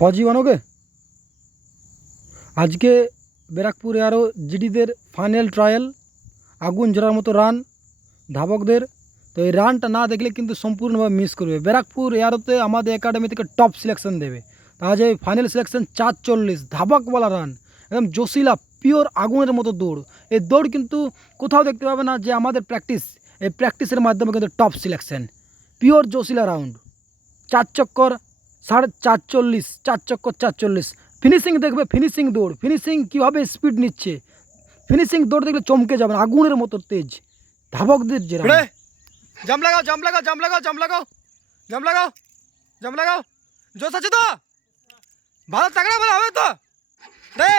फौजी बनोगे আজকে ব্যারাকপুরে আরও জিডিদের ফাইনাল ট্রায়াল আগুন জ্বলার মতো রান ধাবকদের তো এই রানটা না দেখলে কিন্তু সম্পূর্ণভাবে মিস করবে ব্যারাকপুর এয়ারোতে আমাদের একাডেমি থেকে টপ সিলেকশন দেবে তা আজ এই ফাইনাল সিলেকশন চার চল্লিশ ধাবকওয়ালা রান একদম জোশিলা পিওর আগুনের মতো দৌড় এই দৌড় কিন্তু কোথাও দেখতে পাবে না যে আমাদের প্র্যাকটিস এই প্র্যাকটিসের মাধ্যমে কিন্তু টপ সিলেকশন পিওর জোশিলা রাউন্ড চার চক্কর সাড়ে চারচল্লিশ চার চক্কর চারচল্লিশ। ফিনিশিং দেখবে ফিনিশিং দৌড়। ফিনিশিং কীভাবে স্পিড নিচ্ছে? ফিনিশিং দৌড় দেখলে চমকে যাবেন, আগুনের মতো তেজ। ধাবকদের যে জাম লাগাও জাম লাগাও জাম লাগাও জাম লাগাও জাম লাগাও জাম লাগাও। জোশ আছে তো? ভালো তাকড়া বলে হবে তো? রে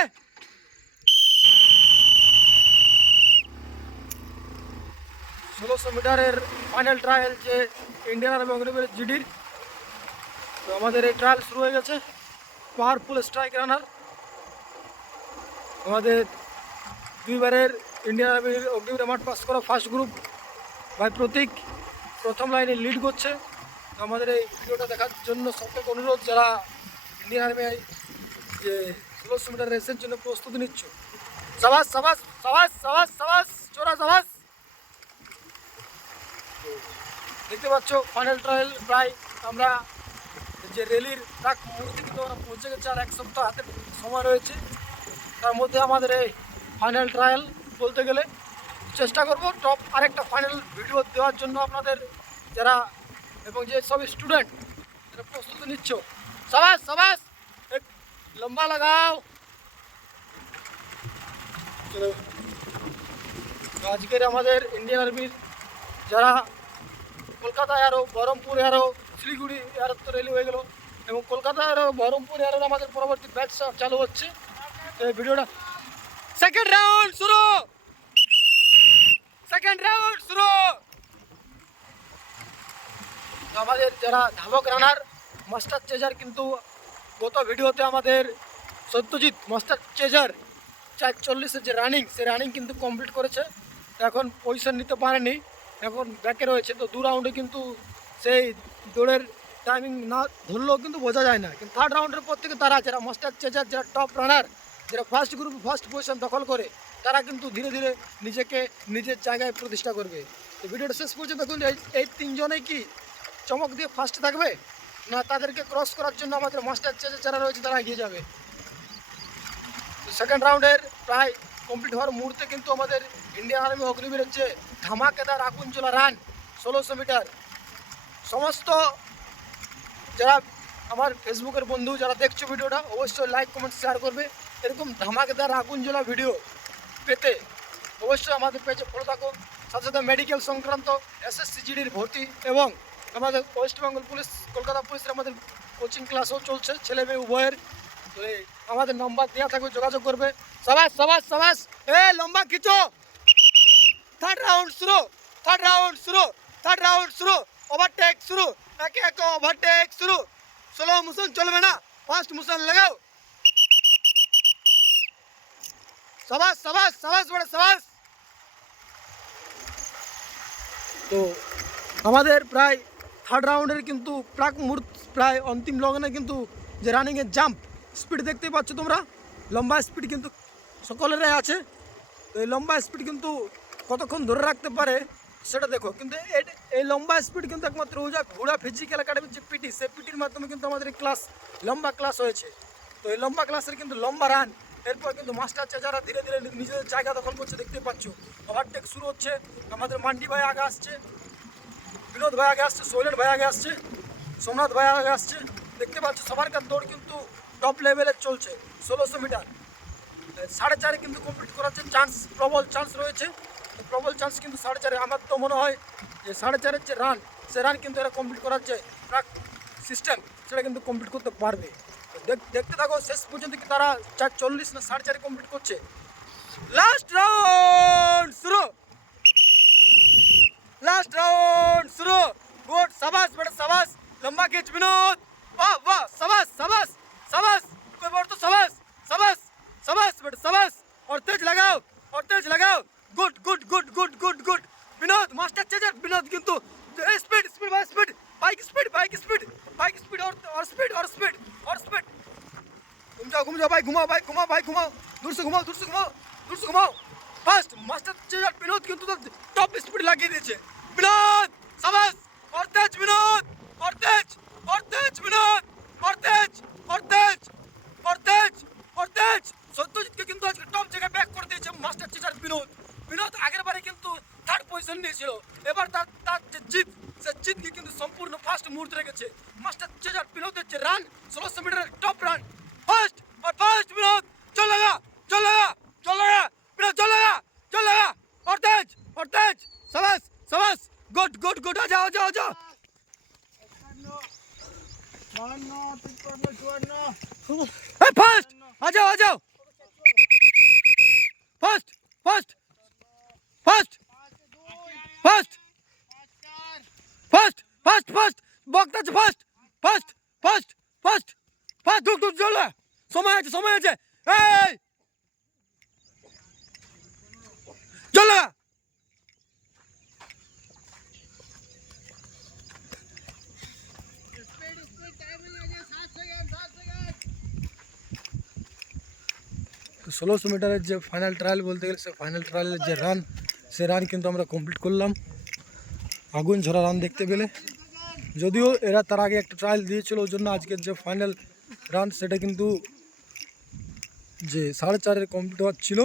ষোলোশো মিটারের ফাইনাল ট্রায়াল যে ইন্ডিয়ান আর্মি অগ্নিবীর জিডির তো আমাদের এই ট্রায়াল শুরু হয়ে গেছে। পাওয়ারফুল স্ট্রাইক রানার আমাদের দুইবারের ইন্ডিয়ান আর্মির অগ্নিবীরে মাঠ পাস করা ফার্স্ট গ্রুপ ভাই প্রতীক প্রথম লাইনে লিড করছে। আমাদের এই ভিডিওটা দেখার জন্য সকলকে অনুরোধ, যারা ইন্ডিয়ান আর্মি যে ষোলোশো মিটার রেসের জন্য প্রস্তুতি নিচ্ছ। সাবাস সাবাস সাবাস সাবাস সাবাস চোরা সাবাস। দেখতে পাচ্ছ ফাইনাল ট্রায়াল প্রায় আমরা যে রেলির আমরা পৌঁছে গেছে আর এক সপ্তাহ হাতে সময় রয়েছে। তার মধ্যে আমাদের এই ফাইনাল ট্রায়াল বলতে গেলে চেষ্টা করব টপ আরেকটা ফাইনাল ভিডিও দেওয়ার জন্য আপনাদের যারা এবং যে সব স্টুডেন্ট যারা প্রস্তুতি নিচ্ছ। সবাস সবাস! এক লম্বা লাগাও। আজকের আমাদের ইন্ডিয়ান আর্মির যারা কলকাতায় আরও বহরমপুর আরও শিলিগুড়ি আরও তো রেলি হয়ে গেল এবং কলকাতা আরও বহরমপুর আরও আমাদের পরবর্তী ব্যাচ চালু হচ্ছে। এই ভিডিওটা সেকেন্ড রাউন্ড শুরু! সেকেন্ড রাউন্ড শুরু! আমাদের যারা ধাবক রানার মাস্টার চেজার কিন্তু গত ভিডিওতে আমাদের সত্যজিৎ মাস্টার চেজার চার চল্লিশের যে রানিং সে রানিং কিন্তু কমপ্লিট করেছে। এখন পজিশন নিতে পারেনি। এখন ব্যাকে রয়েছে। তো দু রাউন্ডে কিন্তু সেই দৌড়ের টাইমিং না ধরলেও কিন্তু বোঝা যায় না। কিন্তু থার্ড রাউন্ডের পর থেকে তারা যারা মাস্টার চেজার যারা টপ রানার যারা ফার্স্ট গ্রুপ ফার্স্ট পজিশন দখল করে, তারা কিন্তু ধীরে ধীরে নিজেকে নিজের জায়গায় প্রতিষ্ঠা করবে। তো ভিডিওটা শেষ পর্যন্ত দেখুন এই এই তিনজনেই কি চমক দিয়ে ফার্স্ট থাকবে? না তাদেরকে ক্রস করার জন্য আমাদের মাস্টার চেজার যারা রয়েছে তারা এগিয়ে যাবে? সেকেন্ড রাউন্ডের প্রায় কমপ্লিট হওয়ার মুহূর্তে কিন্তু আমাদের ইন্ডিয়ান আর্মি অগ্নিবীরের যে ধামাকেদার চলা রান ষোলোশো মিটার সমস্ত যারা আমার ফেসবুকের বন্ধু, যারা দেখছ ভিডিওটা, অবশ্যই লাইক কমেন্ট শেয়ার করবে। এরকম ধামাকেদার আগুন জ্বলা ভিডিও পেতে অবশ্যই আমাদের পেজে ফলো থাকো। সাথে সাথে মেডিকেল সংক্রান্ত এসএসসিজিডির ভর্তি এবং আমাদের ওয়েস্ট বেঙ্গল পুলিশ কলকাতা পুলিশের আমাদের কোচিং ক্লাসও চলছে, ছেলে মেয়ে উভয়ের। আমাদের নম্বর দেওয়া থাকবে, যোগাযোগ করবে। সবাই সবাই সবাই এ, লম্বা খিচো! থার্ড রাউন্ড শুরু! থার্ড রাউন্ড শুরু! থার্ড রাউন্ড শুরু! ওভারটেক শুরু। একে একে ওভারটেক শুরু? স্লো মোশন চলবে না। ফাস্ট মোশন লাগাও। সবাস সবাস সবাস, বড় সবাস। তো আমাদের প্রায় থার্ড রাউন্ডের কিন্তু প্রাক মুহূর্ত, প্রায় অন্তিম লগনে কিন্তু যে রানিংয়ের জাম্প স্পিড দেখতেই পাচ্ছ তোমরা। লম্বা স্পিড কিন্তু সকলেরই আছে। তো এই লম্বা স্পিড কিন্তু কতক্ষণ ধরে রাখতে পারে সেটা দেখো, কিন্তু এই লম্বা স্পিড কিন্তু একমাত্র ওজা ঘোড়া ফিজিক্যাল একাডেমির যে পিটি সেই পিটির মাধ্যমে কিন্তু আমাদের এই ক্লাস লম্বা ক্লাস হয়েছে। তো এই লম্বা ক্লাসের কিন্তু লম্বা রান এরপর কিন্তু মাস্টার চেজারা ধীরে ধীরে নিজেদের জায়গা দখল করছে, দেখতে পাচ্ছ ওভারটেক শুরু হচ্ছে, আমাদের মান্ডি ভাই আগে আসছে, বিনোদ ভাই আগে আসছে সোহেলের ভাই আগে আসছে, সোমনাথ ভাই আগে আসছে, দেখতে পাচ্ছ সবার কার দৌড় কিন্তু টপ লেভেলের চলছে, ষোলোশো মিটার সাড়ে চারে কিন্তু কমপ্লিট করার চান্স প্রবল চান্স রয়েছে। প্রবল চান্স কিন্তু সাড়ে চারে আমার তো মনে হয় যে সাড়ে চারের যে রান সে রান কিন্তু এরা কমপ্লিট করার যে ট্রাক সিস্টেম সেটা কিন্তু কমপ্লিট করতে পারবে তো দেখ- দেখতে থাকো শেষ পর্যন্ত কি তারা চার চল্লিশ না সাড়ে চারে কমপ্লিট করছে লাস্ট রাউন্ড শুরু लास्ट राउंड शुरू गुड शाबाश बेटा शाबाश लंबा खींच विनोद वाह वाह शाबाश शाबाश शाबाश कोई बोल तो शाबाश शाबाश शाबाश बेटा शाबाश और तेज लगाओ और तेज लगाओ যাও ঘুম যাও ভাই, ঘুমাও ভাই ঘুমাও ভাই, ঘুমাও। দূরসে ঘুমাও দূরসে ঘুমাও দূরসে ঘুমাও। ফার্স্ট মাস্টার চেজার বিনোদ কিন্তু তার টপ স্পিড লাগিয়ে দিয়েছে। বিনোদ সাবাস অর্তেজ বিনোদ অর্তেজ অর্তেজ বিনোদ অর্তেজ অর্তেজ অর্তেজ অর্তেজ সত্যজিৎকে কিন্তু আজকে টপ জায়গায় ব্যাক করে দিয়েছে মাস্টার চেজার বিনোদ বিনোদ আগের বারে কিন্তু থার্ড পজিশন নিয়েছিল। এবার তার তার যে জিত, সে জিতকে কিন্তু সম্পূর্ণ ফার্স্ট মুহূর্তে রেখেছে। মাস্টার চেজার বিনোদের যে রান ষোলোশো মিটারের और तेज सबस सबस गुड गुड गुड आ जाओ आ जाओ आ जाओ फास्ट आ जाओ आ जाओ fast fast fast fast fast fast fast বক্তাছে fast fast fast fast fast ঢুক ঢুক চলে সময় আছে সময় আছে এই ষোলোশো মিটারের যে ফাইনাল ট্রায়াল বলতে গেলে সে ফাইনাল ট্রায়ালের যে রান সে রান কিন্তু আমরা কমপ্লিট করলাম। আগুন ঝরা রান দেখতে পেলে। যদিও এরা তার আগে একটা ট্রায়াল দিয়েছিল, ওই জন্য আজকের যে ফাইনাল রান সেটা কিন্তু যে সাড়ে চারের কমপ্লিট হওয়ার ছিল।